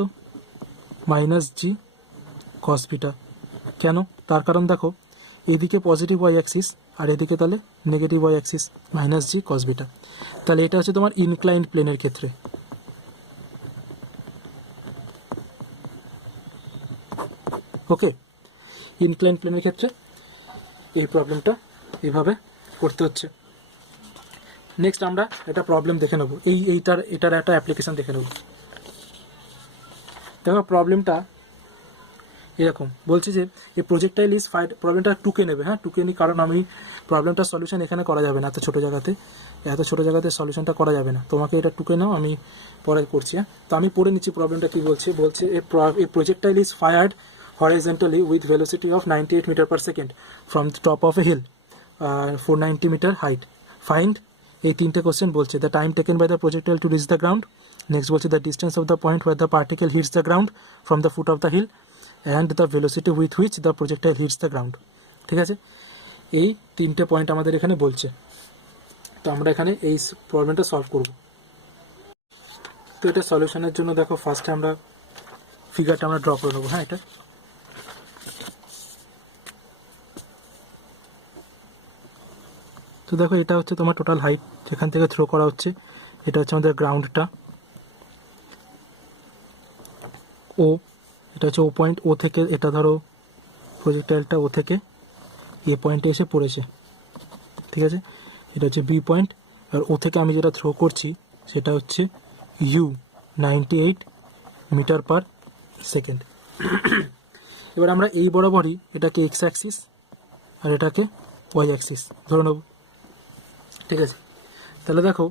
মাইনাস জি কস বিটা। কেন, তার কারণ দেখো এদিকে পজিটিভ ওয়াই অ্যাক্সিস আর এদিকে তাহলে নেগেটিভ ওয়াই অ্যাক্সিস, মাইনাস জি কস বিটা। তাহলে এটা হচ্ছে তোমার ইনক্লাইন্ড প্লেনের ক্ষেত্রে। ওকে, ইনক্লাইন্ড প্লেনের ক্ষেত্রে এই প্রবলেমটা এইভাবে করতে হচ্ছে। নেক্সট আমরা একটা প্রবলেম দেখে নেব, এটার একটা অ্যাপ্লিকেশন দেখে নেব। দেখো প্রবলেমটা এরকম বলছে যে এই প্রজেক্টাইল ইজ ফায়ার্ড, প্রবলেমটা টুকে নেবে, হ্যাঁ টুকে নিই, কারণ আমি প্রবলেমটার সলিউশন এখানে করা যাবে না, এত ছোটো জায়গাতে সলিউশনটা করা যাবে না, তোমাকে এটা টুকে নাও, আমি পরে করছি। হ্যাঁ, তো আমি পড়ে নিচ্ছি প্রবলেমটা কী বলছে a projectile is fired horizontally with velocity of 98 meter per second from the top of a hill, 490 meter height. Find এই তিনটে কোশ্চেন বলছে, the time taken by the projectile to reach the ground, next বলছে the distance of the point where the particle hits the ground from the foot of the hill, and the velocity with which the projectile hits the ground. ঠিক আছে, এই তিনটে পয়েন্ট আমাদের এখানে বলছে, তো আমরা এখানে এই প্রবলেমটা সলভ করব। তো এটা সলিউশনের জন্য দেখো ফার্স্টে আমরা ফিগারটা আমরা ড্র করে নেবো। হ্যাঁ, এটা তো দেখো এটা হচ্ছে তোমার টোটাল হাইট যেখান থেকে থ্রো করা হচ্ছে, এটা হচ্ছে আমাদের গ্রাউন্ডটা ও, এটা হচ্ছে ও পয়েন্ট, ও থেকে এটা ধরো প্রজেক্টাইলটা ও থেকে এ পয়েন্টে এসে পড়েছে। ঠিক আছে, এটা হচ্ছে বি পয়েন্ট, আর ও থেকে আমি যেটা থ্রো করছি সেটা হচ্ছে ইউ 98 মিটার পার সেকেন্ড। এবার আমরা এই বরাবরই এটাকে এক্স অ্যাক্সিস আর এটাকে ওয়াই অ্যাক্সিস ধরে নেব। ঠিক আছে, তাহলে দেখো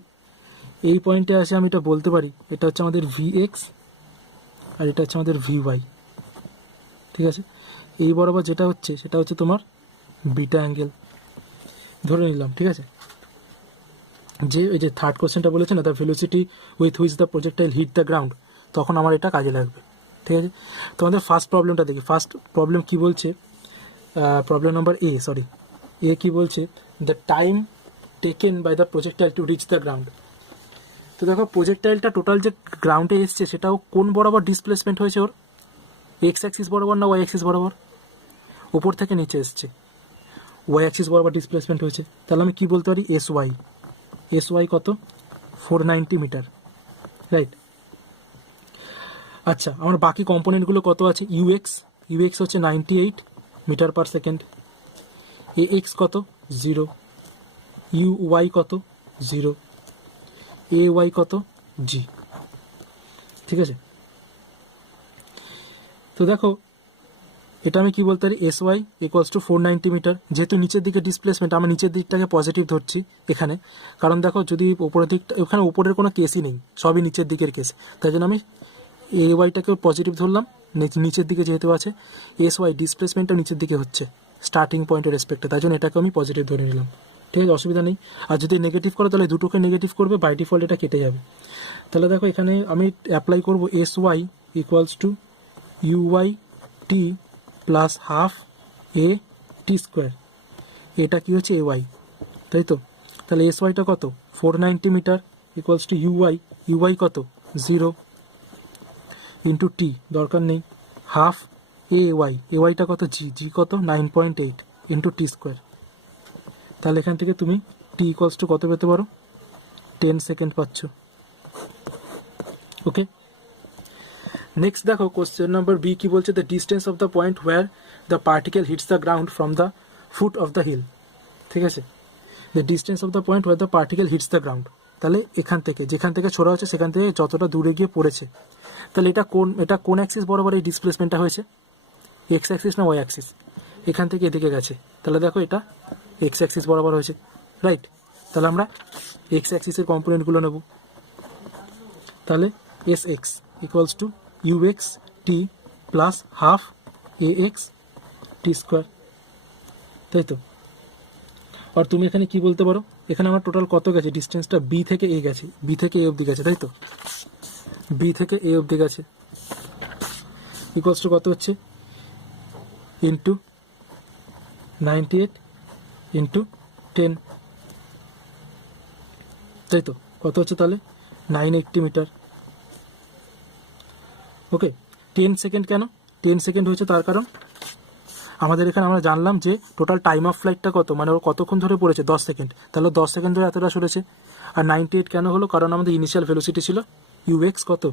এই পয়েন্টে আসে আমি এটা বলতে পারি এটা হচ্ছে আমাদের ভি এক্স আর এটা হচ্ছে আমাদের ভি ওয়াই। ঠিক আছে, এই বরাবর যেটা হচ্ছে সেটা হচ্ছে তোমার বিটা অ্যাঙ্গেল ধরে নিলাম। ঠিক আছে, যে এই যে থার্ড কোশ্চেনটা বলেছে না, the velocity with which the projectile hit the ground, তখন আমার এটা কাজে লাগবে। ঠিক আছে, তোমাদের ফার্স্ট প্রবলেমটা দেখি। ফার্স্ট প্রবলেম কি বলছে, প্রবলেম নাম্বার এ কি বলছে, the time taken by the projectile to reach the ground. তো দেখো প্রজেক্টাইলটা টোটাল যে গ্রাউন্ডে এসছে সেটাও কোন বরাবর ডিসপ্লেসমেন্ট হয়েছে, ওর এক্স অ্যাক্সিস বরাবর না ওয়াই অ্যাক্সিস বরাবর, ওপর থেকে নিচে এসছে, ওয়াই অ্যাক্সিস বরাবর ডিসপ্লেসমেন্ট হয়েছে। তাহলে আমি কি বলতে পারি, এস ওয়াই কত, 490 মিটার, রাইট। আচ্ছা, আমার বাকি কম্পোনেন্টগুলো কত আছে, ইউএক্স হচ্ছে 98 মিটার পার সেকেন্ড, এ এক্স কত 0, ইউ ওয়াই কত 0, এ ওয়াই কত জি। ঠিক আছে, তো দেখো এটা আমি কি বলতে পারি, s Y equals to 490 metre, যেহেতু নিচের দিকে ডিসপ্লেসমেন্ট আমরা নিচের দিকটাকে পজিটিভ ধরছি এখানে, কারণ দেখো যদি উপরের দিকটা, ওখানে উপরের কোনো কেসই নেই, সবই নিচের দিকের কেস, তাই জন্য আমি এ ওয়াইটাকেও পজিটিভ ধরলাম, নিচের দিকে যেহেতু আছে, এস ওয়াই ডিসপ্লেসমেন্টটা নিচের দিকে হচ্ছে স্টার্টিং পয়েন্টের রেসপেক্টে, তাই জন্য এটাকে আমি পজিটিভ ধরে নিলাম। ঠিক আছে, অসুবিধা নেই। আর যদি নেগেটিভ করো তাহলে দুটোকে নেগেটিভ করবে, বাই ডিফল্ট এটা কেটে যাবে। তাহলে দেখো এখানে আমি অ্যাপ্লাই করবো S Y equals to U Y T plus half A T square, এটা কি হচ্ছে এ ওয়াই, তাই তো। তাহলে এস ওয়াইটা কত 490 মিটার ইকুয়ালস টু ইউওয়াই কত 0 ইন্টু টি দরকার নেই, হাফ এ ওয়াইটা কত জি কত 9.8 ইন্টু টি স্কোয়ার। তাহলে এখান থেকে তুমি টি ইকুয়ালস টু কত পেতে পারো 10 সেকেন্ড পাচ্ছ। ওকে, নেক্সট দেখো কোশ্চেন নাম্বার বি কি বলছে, the distance of the point where the particle hits the ground from the foot of the hill. ঠিক আছে, the distance of the point where the particle hits the ground, তাহলে এখান থেকে যেখান থেকে ছোড়া হচ্ছে সেখান থেকে যতটা দূরে গিয়ে পড়েছে। তাহলে এটা কোন অ্যাক্সিস বরাবর এই ডিসপ্লেসমেন্টটা হয়েছে, এক্স অ্যাক্সিস না ওয়াই অ্যাক্সিস, এখান থেকে এদিকে গেছে, তাহলে দেখো এটা এক্স অ্যাক্সিস বরাবর হয়েছে, রাইট। তাহলে আমরা এক্স অ্যাক্সিসের কম্পোনেন্টগুলো নেব, তাহলে s x equals to you x T plus half A x T square, তাই তো। আর তুমি এখানে কি বলতে পারো, এখানে আমার টোটাল কত গেছে, ডিস্টেন্সটা বি থেকে এ গেছে, বি থেকে এ অবধি গেছে, তাই তো, বি থেকে এ অবধি গেছে, ইকুয়ালস টু কত হচ্ছে ইন্টু 98 ইন্টু 10, তাই তো, কত হচ্ছে তাহলে 980 মিটার। ওকে, 10 সেকেন্ড কেন 10 সেকেন্ড হয়েছে, তার কারণ আমাদের এখানে আমরা জানলাম যে টোটাল টাইম অফ ফ্লাইটটা কত, মানে ওর কতক্ষণ ধরে পড়েছে 10 সেকেন্ড, তাহলে 10 সেকেন্ড ধরে এতটা সরেছে। আর 98 কেন হলো, কারণ আমাদের ইনিশিয়াল ভেলোসিটি ছিল ইউএক্স কত,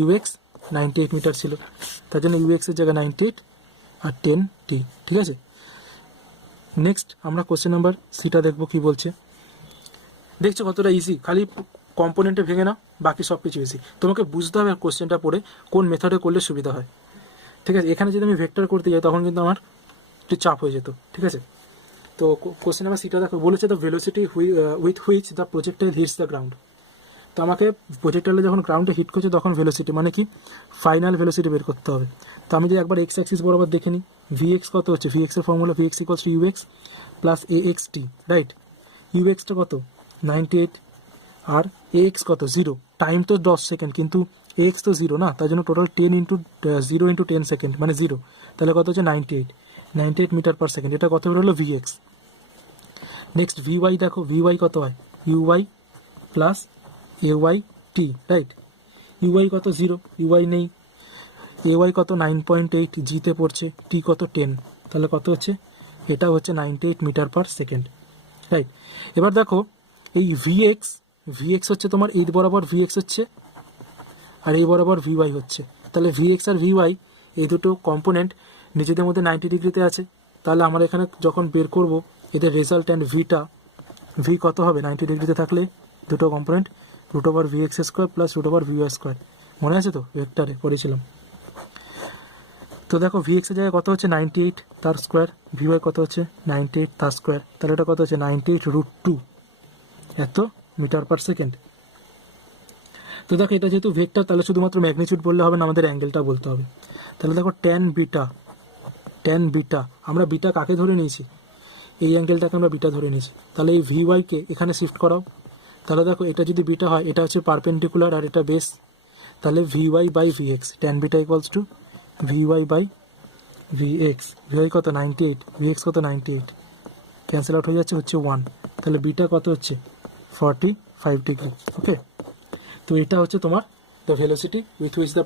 ইউএক্স 98 মিটার ছিল, তার জন্য ইউএক্সের জায়গায় 98 আর 10 টি। ঠিক আছে, নেক্সট আমরা কোশ্চেন নাম্বার সিটা দেখবো কি বলছে। দেখছো কতটা ইজি, খালি কম্পোনেন্টে ভেঙে নাও, বাকি সব কিছু ইজি। তোমাকে বুঝতে হবে কোশ্চেনটা পড়ে কোন মেথডে করলে সুবিধা হয়। ঠিক আছে, এখানে যদি আমি ভেক্টর করতে যাই তখন কিন্তু আমার একটু চাপ হয়ে যেত। ঠিক আছে, তো কোশ্চেন নাম্বার সিটা দেখো, বলেছে the velocity with which the projectile hits the ground. তো আমাকে প্রজেক্টাইলে যখন গ্রাউন্ডে হিট করছে তখন ভেলোসিটি মানে কি ফাইনাল ভেলোসিটি বের করতে হবে। তো আমি যদি একবার এক্স অ্যাক্সিস বরাবর দেখে নিই, ভিএক্স কত হচ্ছে, ভিএক্স এর formula V X equals to U X plus A x T, right. ইউএক্সটা কত 98 আর এ এক্স কত 0, টাইম তো 10 সেকেন্ড কিন্তু এ এক্স তো 0 না, তার জন্য টোটাল 10 ইন্টু 0 ইন্টু 10 সেকেন্ড মানে 0, তাহলে কত হচ্ছে 98 মিটার পার সেকেন্ড, এটা কত বের হলো ভিএক্স। নেক্সট ভিওয়াই দেখো, ভিওয়াই কত হয় ইউওয়াই plus A Y T, right. ইউওয়াই কত 0, ইউওয়াই নেই, এ ওয়াই কত 9.8 জিতে পড়ছে, টি কত 10, তাহলে কত হচ্ছে, এটা হচ্ছে 98 মিটার পার সেকেন্ড, রাইট। এবার দেখো এই ভিএক্স হচ্ছে তোমার এই বরাবর ভিএক্স হচ্ছে আর এই বরাবর ভিওয়াই হচ্ছে, তাহলে ভিএক্স আর ভিওয়াই এই দুটো কম্পোনেন্ট নিজেদের মধ্যে 90 ডিগ্রিতে আছে। তাহলে আমরা এখানে যখন বের করব এদের রেজাল্ট্যান্ট ভি কত হবে 90 ডিগ্রিতে থাকলে, দুটো component √VX square plus √VY square, মনে আছে তো ভেক্টরে পড়েছিলাম। তো দেখো ভিএক্স এর জায়গায় কত হচ্ছে 98 তার স্কোয়ার, ভিওয়াই কত হচ্ছে 98 তার স্কোয়ার, তাহলে এটা কত হচ্ছে 98√2 এত মিটার পার সেকেন্ড। তো দেখো এটা যেহেতু ভেক্টর তাহলে শুধুমাত্র ম্যাগনিটিউড বললে হবে না, আমাদের অ্যাঙ্গেলটা বলতে হবে। তাহলে দেখো ট্যান বিটা আমরা বিটা কাকে ধরে নিয়েছি, এই অ্যাঙ্গেলটাকে আমরা বিটা ধরে নিয়েছি, তাহলে এই ভিওয়াইকে এখানে শিফট করাও। তাহলে দেখো এটা যদি বিটা হয় এটা হচ্ছে পারপেন্ডিকুলার আর এটা বেস, তাহলে v y by v x, tan beta equals to v y by v x, v y কত 98, ভিএক্স কত 98, ক্যান্সেল আউট হয়ে যাচ্ছে, হচ্ছে 1, তাহলে বিটা কত হচ্ছে 45 ডিগ্রি। ওকে, তো এটা হচ্ছে তোমার the velocity with which the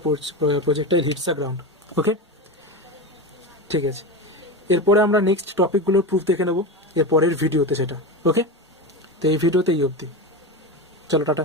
projectile hits the ground. Okay, ঠিক আছে, এরপরে আমরা নেক্সট টপিকগুলোর প্রুফ দেখে নেব এর পরের ভিডিওতে সেটা। ওকে, তো এই ভিডিওতে এই অবধি, চলো টাটা।